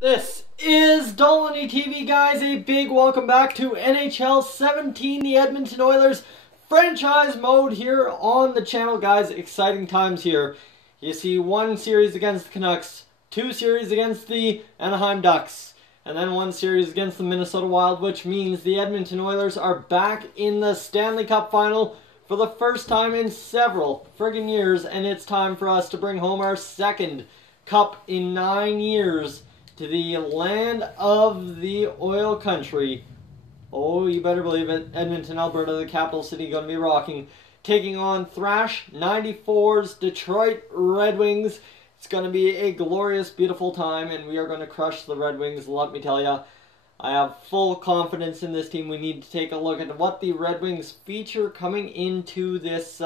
This is STANLEY TV, guys. A big welcome back to NHL 17, the Edmonton Oilers Franchise Mode here on the channel, guys. Exciting times here. You see one series against the Canucks, two series against the Anaheim Ducks, and then one series against the Minnesota Wild, which means the Edmonton Oilers are back in the Stanley Cup final for the first time in several friggin' years, and it's time for us to bring home our second cup in 9 years to the land of the oil country. Oh, you better believe it. Edmonton, Alberta, the capital city, going to be rocking. Taking on Thrash 94's Detroit Red Wings. It's going to be a glorious, beautiful time, and we are going to crush the Red Wings, let me tell you. I have full confidence in this team. We need to take a look at what the Red Wings feature coming into this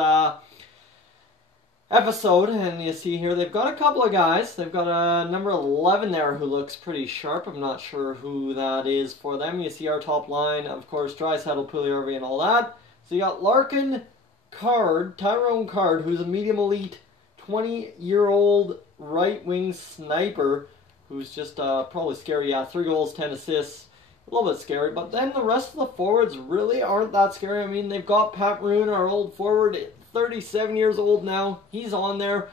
episode, and you see here they've got a couple of guys. They've got a number 11 there who looks pretty sharp. I'm not sure who that is for them. You see our top line, of course, Draisaitl, Puljujärvi, and all that. So you got Larkin, Tyrone Card, who's a medium elite 20-year-old right wing sniper who's just probably scary. Yeah, 3 goals, 10 assists. A little bit scary, but then the rest of the forwards really aren't that scary. I mean, they've got Pat Maroon, our old forward, 37 years old now. He's on there.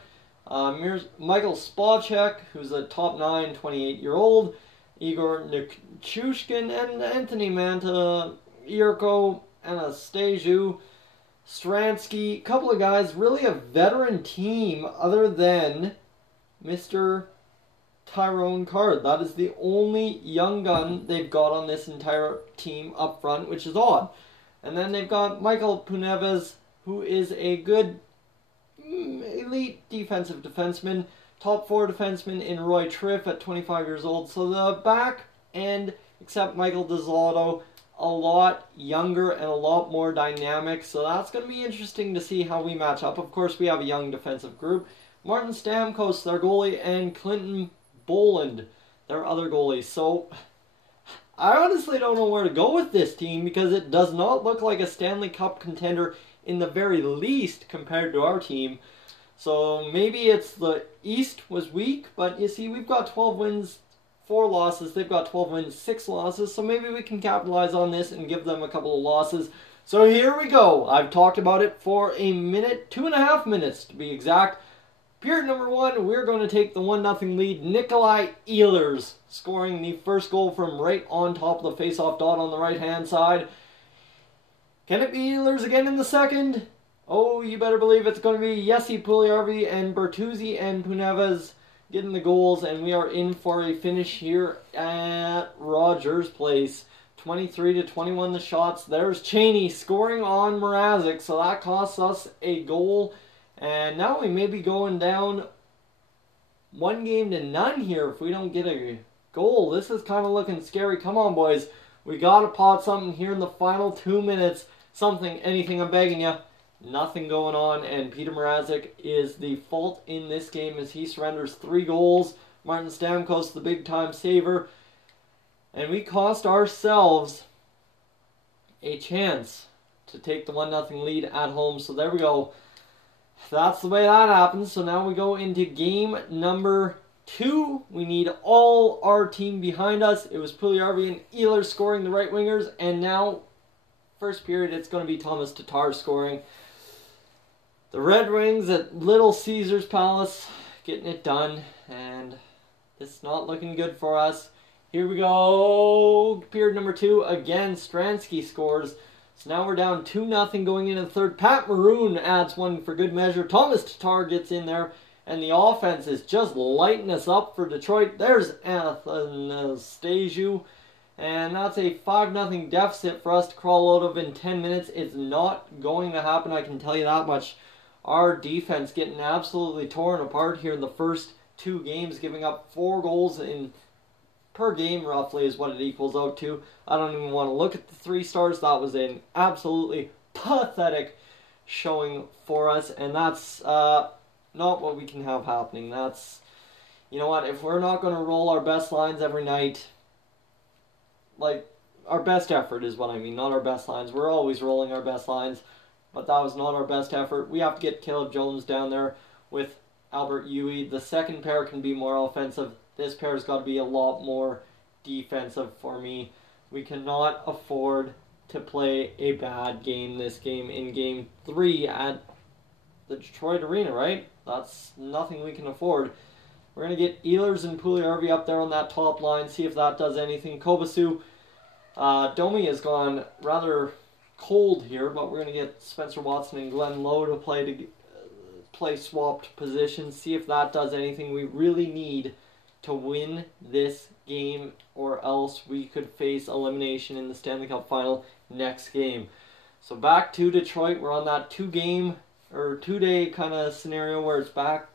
Michael Spacek, who's a top 9, 28-year-old. Igor Nichushkin and Anthony Manta, Irko, Anastasiou, Stransky. Couple of guys, really a veteran team other than Mr. Tyrone Card. That is the only young gun they've got on this entire team up front, which is odd. And then they've got Michael Puneves, who is a good elite defensive defenseman, top 4 defenseman in Roy Triff at 25 years old. So the back end, except Michael Deslato, a lot younger and a lot more dynamic. So that's going to be interesting to see how we match up. Of course, we have a young defensive group. Martin Stamkos, their goalie, and Clinton Boland, their other goalie. So I honestly don't know where to go with this team because it does not look like a Stanley Cup contender in the very least compared to our team. So maybe it's the East was weak, but you see we've got 12 wins, 4 losses. They've got 12 wins, 6 losses. So maybe we can capitalize on this and give them a couple of losses. So here we go. I've talked about it for a minute, 2.5 minutes to be exact. Period number 1, we're going to take the 1-0 lead. Nikolai Ehlers scoring the first goal from right on top of the face-off dot on the right-hand side. Can it be Ehlers again in the second? Oh, you better believe it's going to be Jesse Puljujärvi and Bertuzzi and Puneves getting the goals, and we are in for a finish here at Rogers Place. 23-21 the shots. There's Cheney scoring on Mrazek, so that costs us a goal. And now we may be going down 1-0 here if we don't get a goal. This is kind of looking scary. Come on, boys. We got to pot something here in the final 2 minutes. Something, anything, I'm begging you. Nothing going on, and Peter Mrazek is the fault in this game as he surrenders 3 goals. Martin Stamkos, the big-time saver. And we cost ourselves a chance to take the 1-0 lead at home. So there we go. That's the way that happens. So now we go into game number 2. We need all our team behind us. It was Puljujärvi and Ehlers scoring the right wingers. And now, first period, it's going to be Thomas Tatar scoring. The Red Wings at Little Caesars Palace getting it done. And it's not looking good for us. Here we go. Period number 2. Again, Stransky scores. So now we're down 2-0 going into the third. Pat Maroon adds one for good measure. Thomas Tatar gets in there. And the offense is just lighting us up for Detroit. There's Anastasiou. And that's a 5-0 deficit for us to crawl out of in 10 minutes. It's not going to happen, I can tell you that much. Our defense getting absolutely torn apart here in the first 2 games, giving up 4 goals per game roughly is what it equals out to. I don't even want to look at the 3 stars. That was an absolutely pathetic showing for us, and that's not what we can have happening. That's, you know what, if we're not going to roll our best lines every night, like, our best effort is what I mean, not our best lines. We're always rolling our best lines, but that was not our best effort. We have to get Caleb Jones down there with Albert Uwe. The second pair can be more offensive. this pair's got to be a lot more defensive for me. We cannot afford to play a bad game this game in Game 3 at the Detroit Arena, right? That's nothing we can afford. We're going to get Ehlers and Puljujarvi up there on that top line, see if that does anything. Kobasu, Domi has gone rather cold here, but we're going to get Spencer Watson and Glenn Lowe to play swapped positions, see if that does anything. We really need to win this game, or else we could face elimination in the Stanley Cup Final next game. So back to Detroit. We're on that two-day kind of scenario where it's back,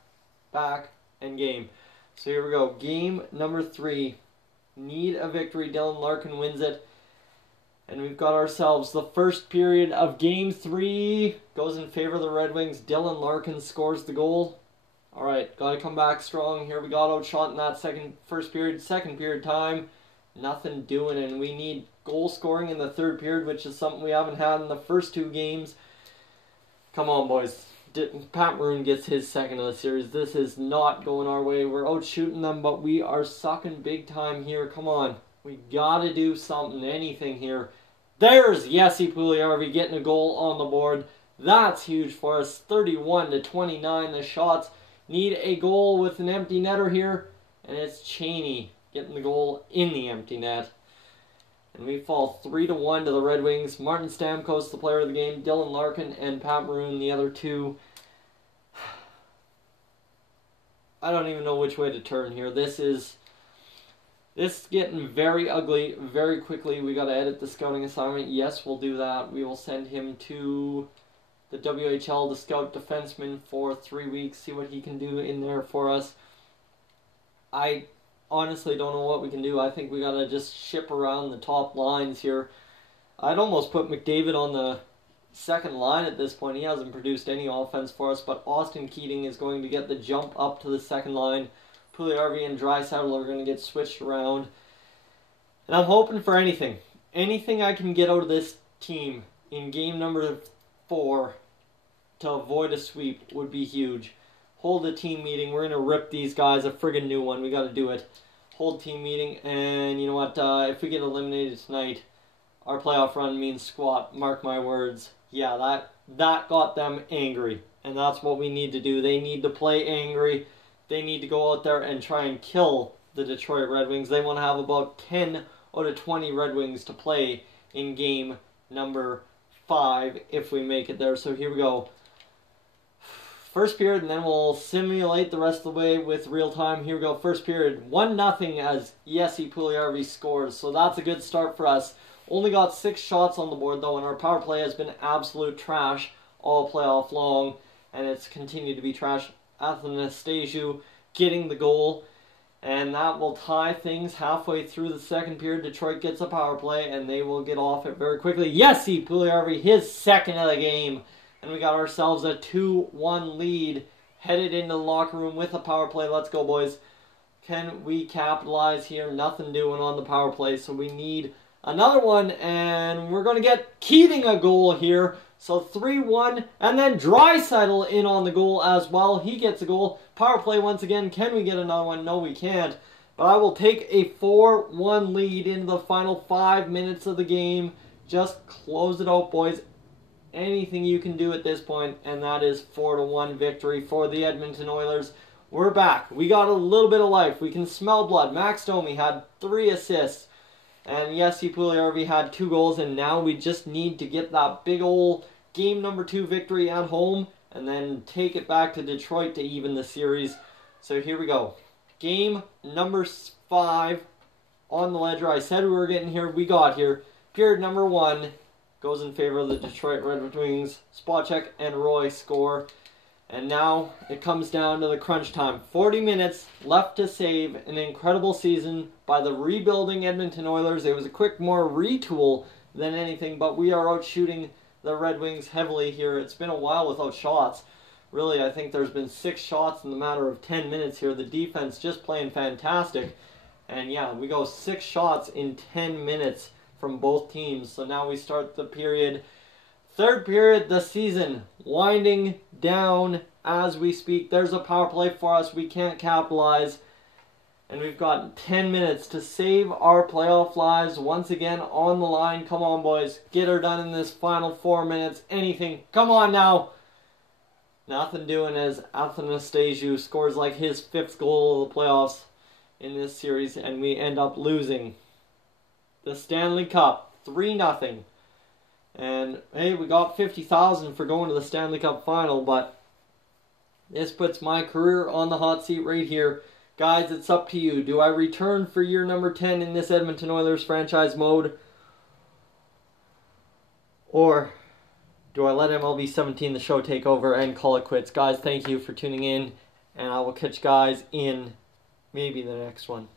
and game. So here we go. Game number 3. Need a victory. Dylan Larkin wins it. And we've got ourselves the first period of Game 3. Goes in favor of the Red Wings. Dylan Larkin scores the goal. Alright, got to come back strong here. We got outshot in that first period. Second period time, nothing doing. And we need goal scoring in the third period, which is something we haven't had in the first 2 games. Come on, boys. Pat Maroon gets his second of the series. This is not going our way. We're out shooting them, but we are sucking big time here. Come on. We got to do something, anything here. There's Jesse Puljujarvi getting a goal on the board. That's huge for us. 31-29. The Shots need a goal with an empty netter here, and it's Cheney getting the goal in the empty net. And we fall 3-1 to the Red Wings. Martin Stamkos, the player of the game. Dylan Larkin and Pat Maroon, the other 2. I don't even know which way to turn here. This is getting very ugly very quickly. We got to edit the scouting assignment. Yes, we'll do that. We will send him to the WHL to scout defenseman for 3 weeks, see what he can do in there for us. I honestly don't know what we can do. I think we got to just ship around the top lines here. I'd almost put McDavid on the second line at this point. He hasn't produced any offense for us, but Austin Keating is going to get the jump up to the second line. Puljujarvi and Draisaitl are going to get switched around. And I'm hoping for anything. Anything I can get out of this team in game number 4 to avoid a sweep would be huge. Hold a team meeting. We're going to rip these guys a friggin' new one. We got to do it. Hold team meeting. And you know what? If we get eliminated tonight, our playoff run means squat. Mark my words. Yeah, that got them angry. And that's what we need to do. They need to play angry. They need to go out there and try and kill the Detroit Red Wings. They want to have about 10 out of 20 Red Wings to play in game number 5 if we make it there. So here we go. First period, and then we'll simulate the rest of the way with real time. Here we go. First period, 1-0 as Jesse Puljujarvi scores. So that's a good start for us. Only got 6 shots on the board, though, and our power play has been absolute trash all playoff long, and it's continued to be trash. Athanasiou getting the goal, and that will tie things halfway through the second period. Detroit gets a power play, and they will get off it very quickly. Jesse Puljujarvi, his second of the game, and we got ourselves a 2-1 lead, headed into the locker room with a power play. Let's go, boys. Can we capitalize here? Nothing doing on the power play, so we need another one, and we're going to get Keating a goal here. So 3-1, and then Draisaitl in on the goal as well. He gets a goal. Power play once again. Can we get another one? No, we can't. But I will take a 4-1 lead into the final 5 minutes of the game. Just close it out, boys. Anything you can do at this point, and that is 4-1 victory for the Edmonton Oilers. We're back. We got a little bit of life. We can smell blood. Max Domi had 3 assists. And Jesse Puljujarvi had 2 goals, and now we just need to get that big old game number 2 victory at home and then take it back to Detroit to even the series. So here we go. Game number 5 on the ledger. I said we were getting here. We got here. Period number 1 goes in favor of the Detroit Red Wings. Spacek and Roy score. And now it comes down to the crunch time. 40 minutes left to save an incredible season by the rebuilding Edmonton Oilers. It was a quick, more retool than anything, but we are out shooting the Red Wings heavily here. It's been a while without shots. Really, I think there's been 6 shots in the matter of 10 minutes here. The defense just playing fantastic. And yeah, we go 6 shots in 10 minutes from both teams. So now we start the period. Third period, the season winding down as we speak. There's a power play for us. We can't capitalize. And we've got 10 minutes to save our playoff lives once again on the line. Come on, boys. Get her done in this final 4 minutes. Anything. Come on now. Nothing doing as Athanasiou scores like his 5th goal of the playoffs in this series. And we end up losing the Stanley Cup 3-0. And, hey, we got $50,000 for going to the Stanley Cup final. But this puts my career on the hot seat right here. Guys, it's up to you. Do I return for year number 10 in this Edmonton Oilers franchise mode? Or do I let MLB 17 the show take over and call it quits? Guys, thank you for tuning in. And I will catch you guys in maybe the next one.